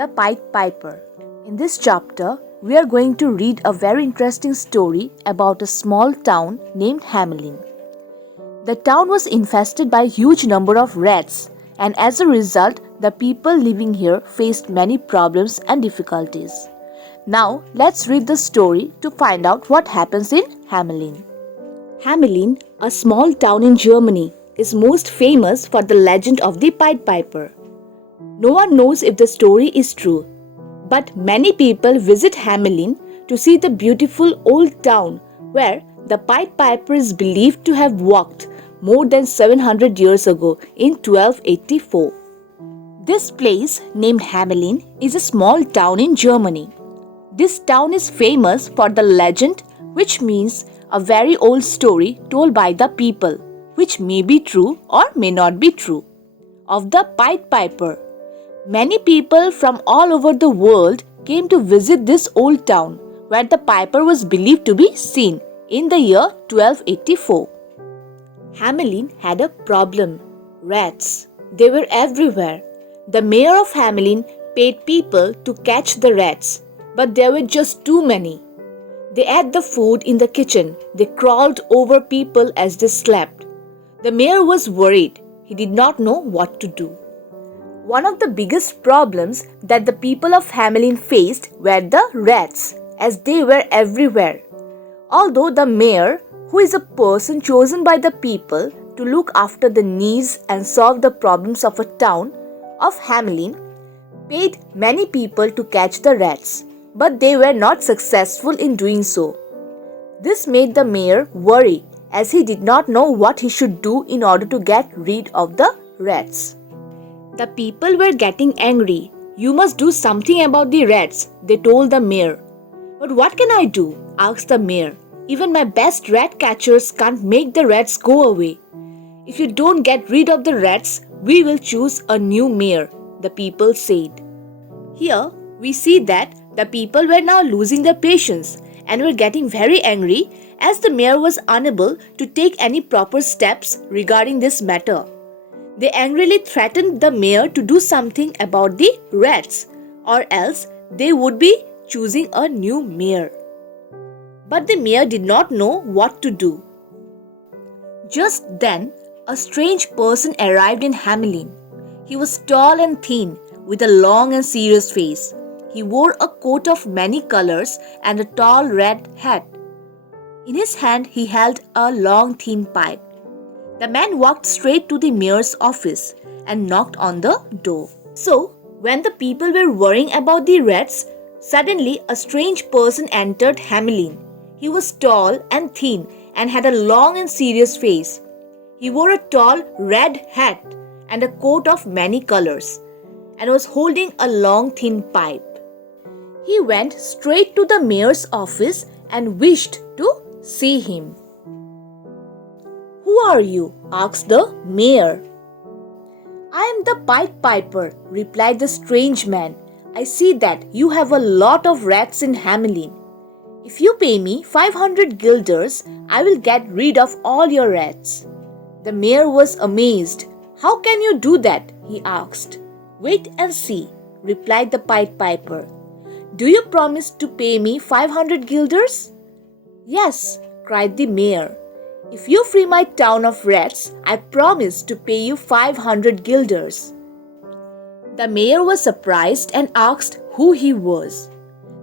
The Pied Piper. In this chapter, we are going to read a very interesting story about a small town named Hamelin. The town was infested by a huge number of rats, and as a result, the people living here faced many problems and difficulties. Now, let's read the story to find out what happens in Hamelin. Hamelin, a small town in Germany, is most famous for the legend of the Pied Piper. No one knows if the story is true, but many people visit Hamelin to see the beautiful old town where the Pied Piper is believed to have walked more than 700 years ago in 1284. This place, named Hamelin, is a small town in Germany. This town is famous for the legend, which means a very old story told by the people, which may be true or may not be true, of the Pied Piper. Many people from all over the world came to visit this old town where the piper was believed to be seen in the year 1284. Hamelin had a problem. Rats. They were everywhere. The mayor of Hamelin paid people to catch the rats, but there were just too many. They ate the food in the kitchen. They crawled over people as they slept. The mayor was worried. He did not know what to do. One of the biggest problems that the people of Hamelin faced were the rats, as they were everywhere. Although the mayor, who is a person chosen by the people to look after the needs and solve the problems of a town of Hamelin, paid many people to catch the rats, but they were not successful in doing so. This made the mayor worry, as he did not know what he should do in order to get rid of the rats. The people were getting angry. "You must do something about the rats," they told the mayor. "But what can I do?" asked the mayor. "Even my best rat catchers can't make the rats go away. If you don't get rid of the rats, we will choose a new mayor," the people said. Here, we see that the people were now losing their patience and were getting very angry as the mayor was unable to take any proper steps regarding this matter. They angrily threatened the mayor to do something about the rats, or else they would be choosing a new mayor. But the mayor did not know what to do. Just then, a strange person arrived in Hamelin. He was tall and thin, with a long and serious face. He wore a coat of many colors and a tall red hat. In his hand, he held a long thin pipe. The man walked straight to the mayor's office and knocked on the door. So, when the people were worrying about the rats, suddenly a strange person entered Hamelin. He was tall and thin and had a long and serious face. He wore a tall red hat and a coat of many colors and was holding a long thin pipe. He went straight to the mayor's office and wished to see him. "Who are you?" asked the mayor. "I am the Pied Piper," replied the strange man. "I see that you have a lot of rats in Hamelin. If you pay me 500 guilders, I will get rid of all your rats." The mayor was amazed. "How can you do that?" he asked. "Wait and see," replied the Pied Piper. "Do you promise to pay me 500 guilders?" "Yes," cried the mayor. "If you free my town of rats, I promise to pay you 500 guilders." The mayor was surprised and asked who he was.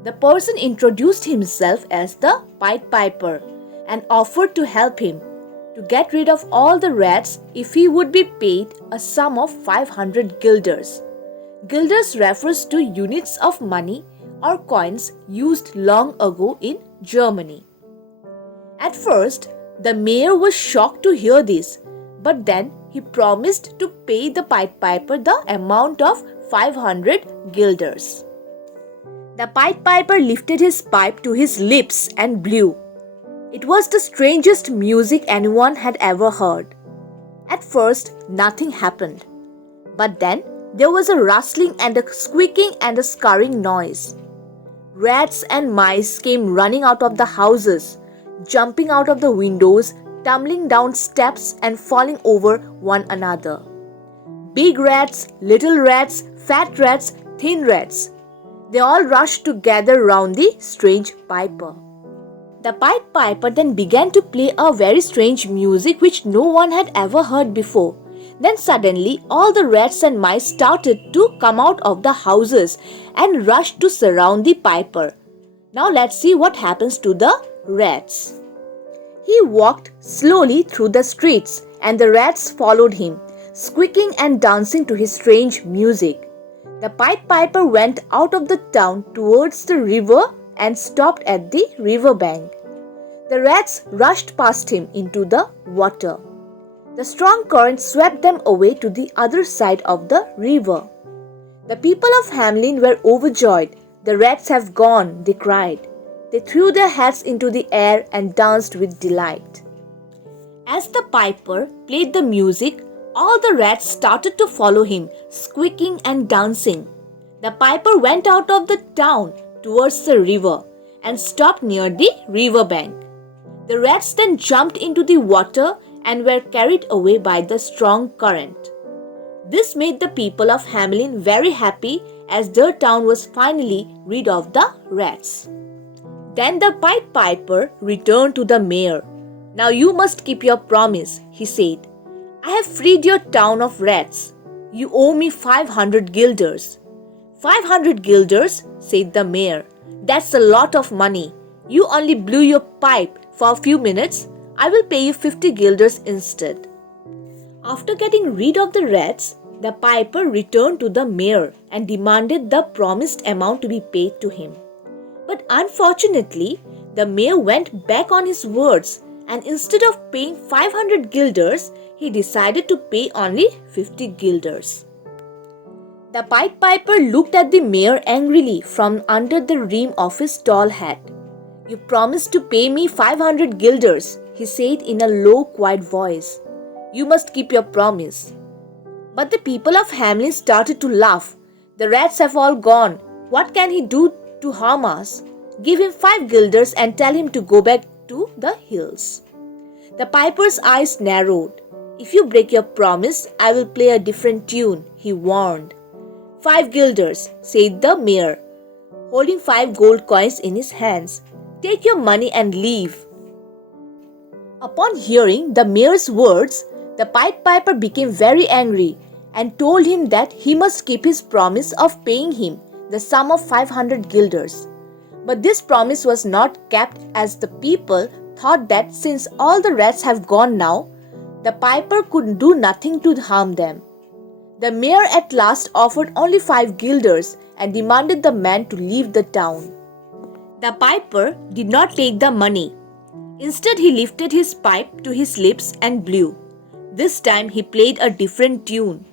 The person introduced himself as the Pied Piper and offered to help him to get rid of all the rats if he would be paid a sum of 500 guilders. Guilders refers to units of money or coins used long ago in Germany. At first, the mayor was shocked to hear this, but then he promised to pay the Pied Piper the amount of 500 guilders. The Pied Piper lifted his pipe to his lips and blew. It was the strangest music anyone had ever heard. At first, nothing happened. But then, there was a rustling and a squeaking and a scurrying noise. Rats and mice came running out of the houses, jumping out of the windows, tumbling down steps and falling over one another. Big rats, little rats, fat rats thin rats. They all rushed to gather round the strange piper. The Pied Piper then began to play a very strange music which no one had ever heard before. Then suddenly all the rats and mice started to come out of the houses and rushed to surround the piper. Now let's see what happens to the rats. He walked slowly through the streets and the rats followed him, squeaking and dancing to his strange music. The Pied Piper went out of the town towards the river and stopped at the river bank. The rats rushed past him into the water. The strong current swept them away to the other side of the river. The people of Hamelin were overjoyed. The rats have gone, they cried. They threw their hats into the air and danced with delight. As the piper played the music, all the rats started to follow him, squeaking and dancing. The piper went out of the town towards the river and stopped near the river bank. The rats then jumped into the water and were carried away by the strong current. This made the people of Hamelin very happy as their town was finally rid of the rats. Then the Pied Piper returned to the mayor. "Now you must keep your promise," he said. "I have freed your town of rats. You owe me 500 guilders. 500 guilders, said the mayor. That's a lot of money. You only blew your pipe for a few minutes. I will pay you 50 guilders instead. After getting rid of the rats, the piper returned to the mayor and demanded the promised amount to be paid to him. But unfortunately, the mayor went back on his words and instead of paying 500 guilders, he decided to pay only 50 guilders. The Pied Piper looked at the mayor angrily from under the rim of his tall hat. "You promised to pay me 500 guilders, he said in a low, quiet voice. "You must keep your promise." But the people of Hamelin started to laugh. "The rats have all gone. What can he do to harm us? Give him 5 guilders and tell him to go back to the hills." The piper's eyes narrowed. "If you break your promise, I will play a different tune," he warned. 5 guilders, said the mayor, holding 5 gold coins in his hands. "Take your money and leave." Upon hearing the mayor's words, the Pied Piper became very angry and told him that he must keep his promise of paying him the sum of 500 guilders. But this promise was not kept as the people thought that since all the rats have gone now, the piper could do nothing to harm them. The mayor at last offered only 5 guilders and demanded the man to leave the town. The piper did not take the money. Instead, he lifted his pipe to his lips and blew. This time, he played a different tune.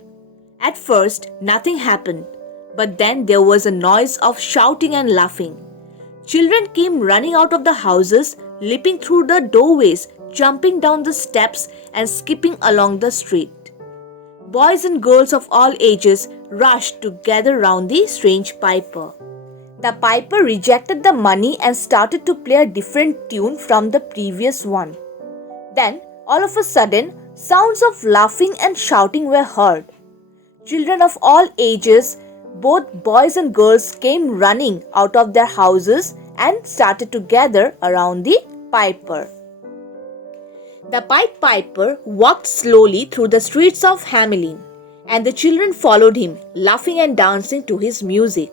At first, nothing happened, but then there was a noise of shouting and laughing. Children came running out of the houses, leaping through the doorways, jumping down the steps, and skipping along the street. Boys and girls of all ages rushed to gather round the strange piper. The piper rejected the money and started to play a different tune from the previous one. Then, all of a sudden, sounds of laughing and shouting were heard. Children of all ages, both boys and girls, came running out of their houses and started to gather around the piper. The Pied Piper walked slowly through the streets of Hamelin, and the children followed him, laughing and dancing to his music.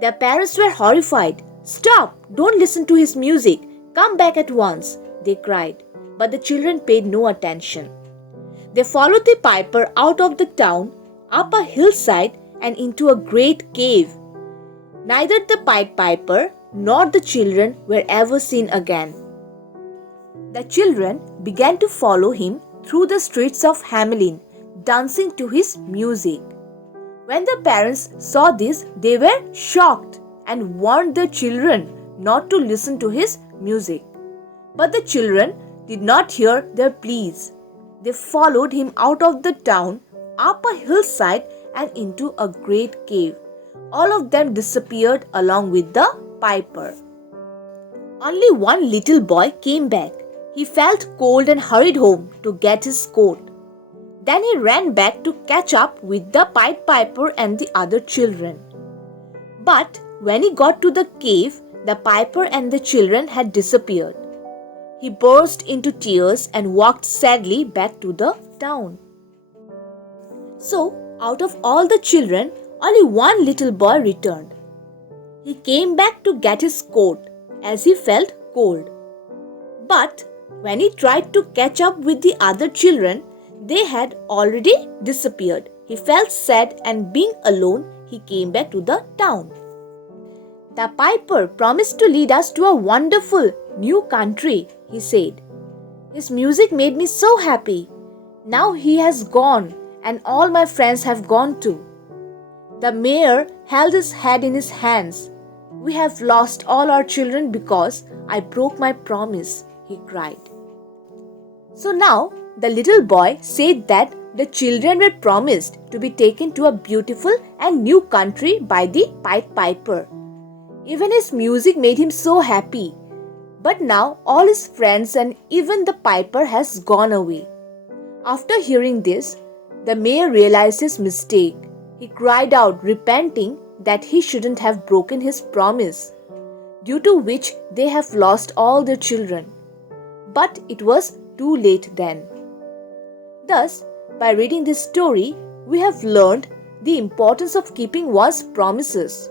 Their parents were horrified. "Stop! Don't listen to his music! Come back at once!" they cried. But the children paid no attention. They followed the piper out of the town, up a hillside, and into a great cave. Neither the Pied Piper nor the children were ever seen again. The children began to follow him through the streets of Hamelin, dancing to his music. When the parents saw this, they were shocked and warned their children not to listen to his music. But the children did not hear their pleas. They followed him out of the town, up a hillside, and into a great cave. All of them disappeared along with the piper. Only one little boy came back. He felt cold and hurried home to get his coat. Then he ran back to catch up with the Pied Piper and the other children. But when he got to the cave, the piper and the children had disappeared. He burst into tears and walked sadly back to the town. So, out of all the children, only one little boy returned. He came back to get his coat as he felt cold. But when he tried to catch up with the other children, they had already disappeared. He felt sad, and being alone, he came back to the town. The piper promised to lead us to a wonderful new country, he said. His music made me so happy. Now he has gone, and all my friends have gone too. The mayor held his head in his hands. We have lost all our children because I broke my promise, he cried. So now the little boy said that the children were promised to be taken to a beautiful and new country by the Pied Piper. Even his music made him so happy. But now all his friends and even the piper has gone away. After hearing this, the mayor realized his mistake. He cried out, repenting that he shouldn't have broken his promise, due to which they have lost all their children. But it was too late then. Thus, by reading this story, we have learned the importance of keeping one's promises.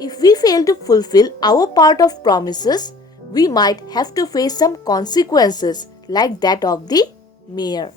If we fail to fulfill our part of promises, we might have to face some consequences like that of the mayor.